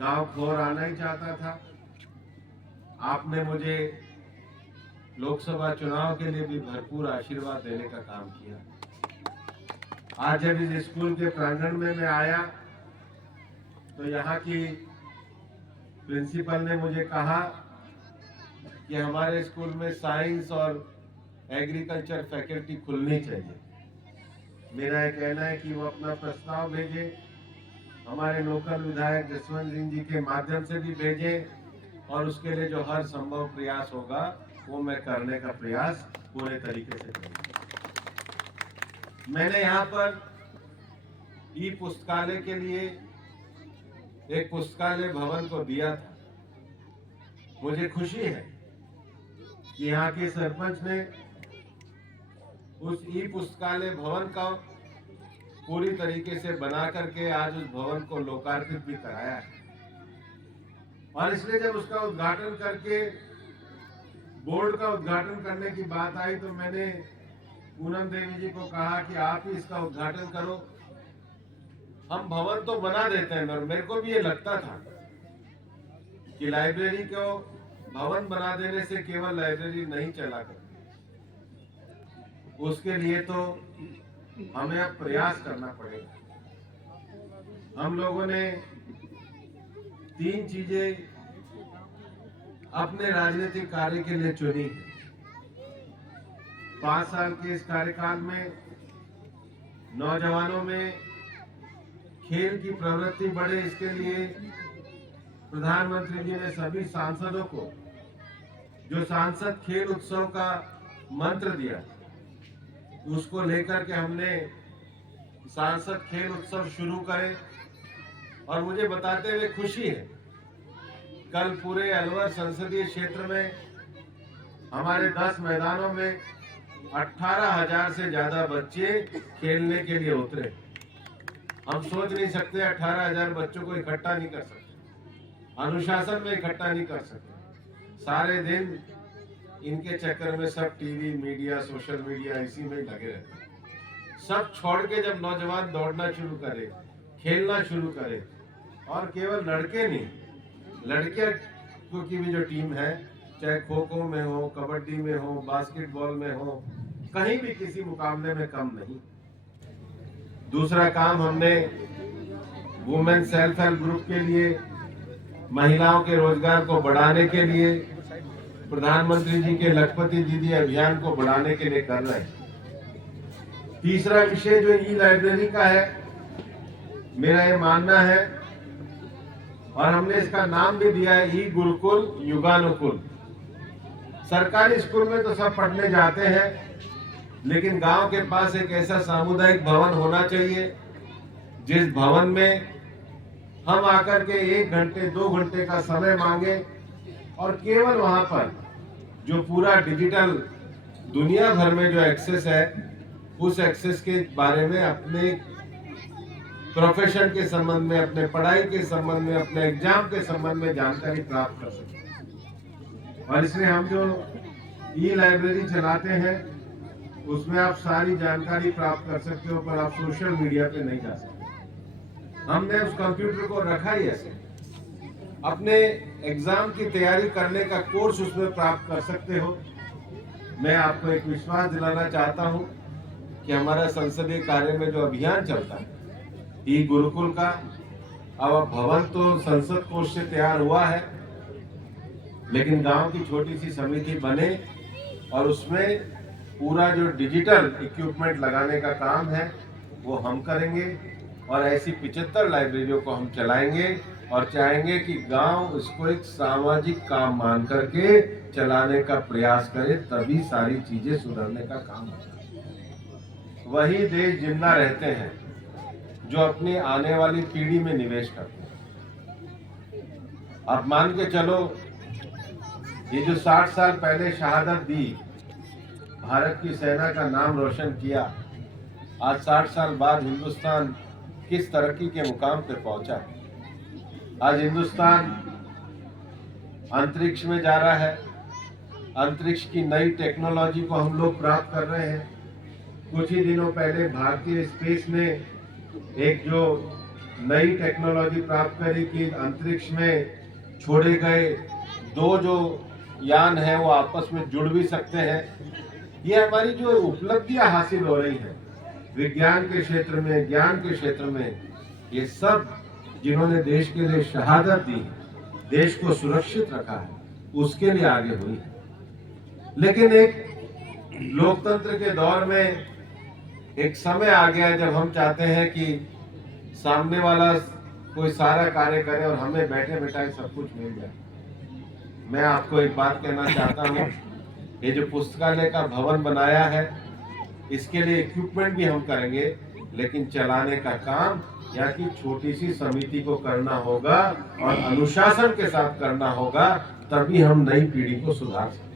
गांव खोर आना ही चाहता था। आपने मुझे लोकसभा चुनाव के लिए भी भरपूर आशीर्वाद देने का काम किया। आज जब इस स्कूल के प्रांगण में मैं आया तो यहाँ की प्रिंसिपल ने मुझे कहा कि हमारे स्कूल में साइंस और एग्रीकल्चर फैकल्टी खुलनी चाहिए। मेरा ये कहना है कि वो अपना प्रस्ताव भेजे, हमारे लोकल विधायक जसवंत सिंह जी के माध्यम से भी भेजे, और उसके लिए जो हर संभव प्रयास होगा वो मैं करने का प्रयास पूरे तरीके से करूंगा। मैंने यहाँ पर ई पुस्तकालय के लिए एक पुस्तकालय भवन को दिया था। मुझे खुशी है कि यहाँ के सरपंच ने उस ई पुस्तकालय भवन का पूरी तरीके से बना करके आज उस भवन को लोकार्पित भी कराया है। और इसलिए जब उसका उद्घाटन करके बोर्ड का उद्घाटन करने की बात आई तो मैंने पूनम देवी जी को कहा कि आप ही इसका उद्घाटन करो। हम भवन तो बना देते हैं, मगर मेरे को भी ये लगता था कि लाइब्रेरी को भवन बना देने से केवल लाइब्रेरी नहीं चला करती, उसके लिए तो हमें अब प्रयास करना पड़ेगा। हम लोगों ने 3 चीजें अपने राजनीतिक कार्य के लिए चुनी है। 5 साल के इस कार्यकाल में नौजवानों में खेल की प्रवृत्ति बढ़े, इसके लिए प्रधानमंत्री जी ने सभी सांसदों को जो सांसद खेल उत्सव का मंत्र दिया, उसको लेकर के हमने सांसद खेल उत्सव शुरू करे। और मुझे बताते हुए खुशी है, कल पूरे अलवर संसदीय क्षेत्र में हमारे 10 मैदानों में 18,000 से ज्यादा बच्चे खेलने के लिए उतरे। हम सोच नहीं सकते 18,000 बच्चों को इकट्ठा नहीं कर सकते, अनुशासन में इकट्ठा नहीं कर सकते। सारे दिन इनके चक्कर में सब टीवी, मीडिया, सोशल मीडिया इसी में लगे रहते हैं। सब छोड़ के जब नौजवान दौड़ना शुरू करे, खेलना शुरू करे, और केवल लड़के नहीं, लड़कियों की भी जो टीम है, चाहे खो खो में हो, कबड्डी में हो, बास्केटबॉल में हो, कहीं भी किसी मुकाबले में कम नहीं। दूसरा काम हमने वुमेन सेल्फ हेल्प ग्रुप के लिए, महिलाओं के रोजगार को बढ़ाने के लिए, प्रधानमंत्री जी के लखपति दीदी अभियान को बढ़ाने के लिए कर रहे हैं। तीसरा विषय जो ई लाइब्रेरी का है, मेरा ये मानना है, और हमने इसका नाम भी दिया है ई गुरुकुल युगानुकुल। सरकारी स्कूल में तो सब पढ़ने जाते हैं, लेकिन गांव के पास एक ऐसा सामुदायिक भवन होना चाहिए जिस भवन में हम आकर के 1 घंटे 2 घंटे का समय मांगे, और केवल वहां पर जो पूरा डिजिटल दुनिया भर में जो एक्सेस है, उस एक्सेस के बारे में, अपने प्रोफेशन के संबंध में, अपने पढ़ाई के संबंध में, अपने एग्जाम के संबंध में जानकारी प्राप्त कर सकें। और इसलिए हम जो ई लाइब्रेरी चलाते हैं उसमें आप सारी जानकारी प्राप्त कर सकते हो, पर आप सोशल मीडिया पे नहीं जा सकते। हमने उस कंप्यूटर को रखा ही ऐसे, अपने एग्जाम की तैयारी करने का कोर्स उसमें प्राप्त कर सकते हो। मैं आपको एक विश्वास दिलाना चाहता हूं कि हमारा संसदीय कार्य में जो अभियान चलता है ई गुरुकुल का, अब भवन तो संसद कोष से तैयार हुआ है, लेकिन गांव की छोटी सी समिति बने और उसमें पूरा जो डिजिटल इक्विपमेंट लगाने का काम है वो हम करेंगे, और ऐसी 75 लाइब्रेरियों को हम चलाएंगे, और चाहेंगे कि गांव इसको एक सामाजिक काम मान करके चलाने का प्रयास करे, तभी सारी चीजें सुधरने का काम होगा। वही देश जिंदा रहते हैं जो अपनी आने वाली पीढ़ी में निवेश करते हैं। आप मान के चलो, ये जो 60 साल पहले शहादत दी, भारत की सेना का नाम रोशन किया, आज 60 साल बाद हिंदुस्तान किस तरक्की के मुकाम पे पहुंचा। आज हिंदुस्तान अंतरिक्ष में जा रहा है, अंतरिक्ष की नई टेक्नोलॉजी को हम लोग प्राप्त कर रहे हैं। कुछ ही दिनों पहले भारतीय स्पेस ने एक जो नई टेक्नोलॉजी प्राप्त करी कि अंतरिक्ष में छोड़े गए दो जो यान है वो आपस में जुड़ भी सकते हैं। ये हमारी जो उपलब्धियां हासिल हो रही हैं विज्ञान के क्षेत्र में, ज्ञान के क्षेत्र में, ये सब जिन्होंने देश के लिए शहादत दी, देश को सुरक्षित रखा है, उसके लिए आगे हुई है। लेकिन एक लोकतंत्र के दौर में एक समय आ गया जब हम चाहते हैं कि सामने वाला कोई सारा कार्य करे और हमें बैठे बैठाए सब कुछ मिल जाए। मैं आपको एक बात कहना चाहता हूँ, ये जो पुस्तकालय का भवन बनाया है इसके लिए इक्विपमेंट भी हम करेंगे, लेकिन चलाने का काम यहाँ की छोटी सी समिति को करना होगा और अनुशासन के साथ करना होगा, तभी हम नई पीढ़ी को सुधार सकते हैं।